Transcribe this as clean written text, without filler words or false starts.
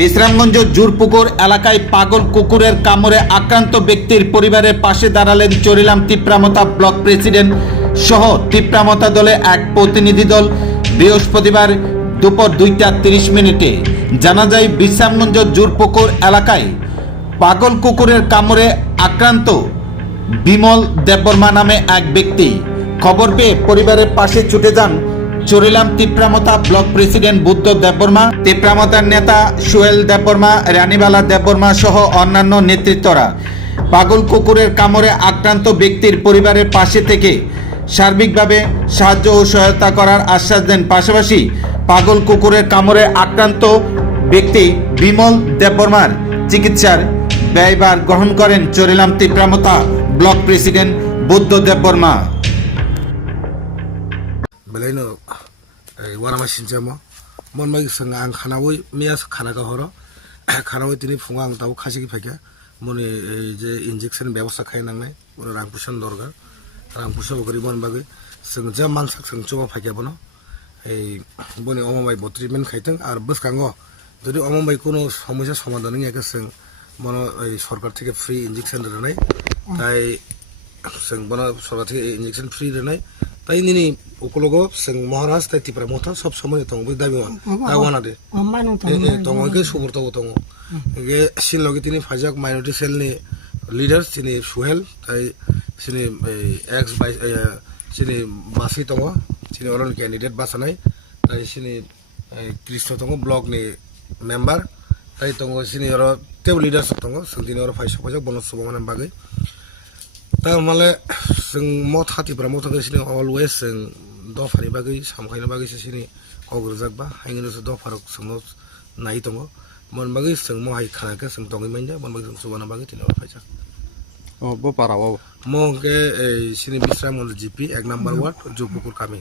বিশ্রামগঞ্জ জুরপুকুর এলাকায় পাগল কুকুরের কামড়ে আক্রান্ত ব্যক্তির পরিবারের পাশে দাঁড়ালেন চরিলাম তিপ্রামতা ব্লক প্রেসিডেন্ট সহ তিপ্রামতা দলে এক প্রতিনিধি দল। বৃহস্পতিবার দুপুর 2:30 জানা যায় বিশ্রামগঞ্জ জুরপুকুর এলাকায় পাগল কুকুরের কামড়ে আক্রান্ত বিমল দেববর্মা নামে এক ব্যক্তি। খবর পেয়ে পরিবারের পাশে ছুটে যান চরিলাম তিপ্রামতা ব্লক প্রেসিডেন্ট বুদ্ধ দেববর্মা, তিপ্রামতার নেতা সোহেল দেববর্মা, রানীবালা দেববর্মা সহ অন্যান্য নেতৃত্বরা। পাগল কুকুরের কামড়ে আক্রান্ত ব্যক্তির পরিবারের পাশে থেকে সার্বিকভাবে সাহায্য ও সহায়তা করার আশ্বাস দেন। পাশাপাশি পাগল কুকুরের কামড়ে আক্রান্ত ব্যক্তি বিমল দেববর্মার চিকিৎসার ব্যয়ভার গ্রহণ করেন Charilam Tipramotha block president Buddha Debbarma. Beleno warama sinjamo mon magi sanga ang khanawoi mias khana ka horo khanawoi tini funga ang taw khasi ki phekya moni je injection ব্যবস্থা খাই nangnai moni rang pusan dorgar rang pusa bogri mon bagi sing ja mangsak sing choma phekya bono ei boni omomai bo treatment khaitang ar boskango যদি omomai kono সমস্যা সমাধান নিয়ে sing mono ei সরকার থেকে free injection দেনাই তাই sing bono সরকার থেকে injection free দেনাই তাই নিনি ওকলগো sing মহারাজ তাই তিপ্রামতা সব সময় তং বই দাবি আওয়ানা দে তং কে সুবর্ত তং গে সিনলগে তিনি ফাজাক মাইনরিটি সেল নি লিডার তিনি সোহেল তাই তিনি এক্স বাই তিনি বাসি তং তিনি অরন ক্যান্ডিডেট বাসানাই তাই তিনি কৃষ্ণ তং ব্লক নি মেম্বার তাই তং তিনি অর টেবল লিডার তং তিনি অর ফাইসা ফাজাক বনস সুবমান বাগে তা মালে जों मत हातिफ्रा मत गसिनो अलवेज जों दफानि बागै सामखायनो बागै सिनि कग्रजाकबा हाइनोसो दफारक जोंनो नाय दङ मन बागै जों महाय खानाके जों दङै माइना मन बागै जों सुबाना बागै तिनो फाइसा ओ बो पाराव मके सिनि बिस्रामगंज जीपी 1 नंबर वार्ड जुपुकुर कामी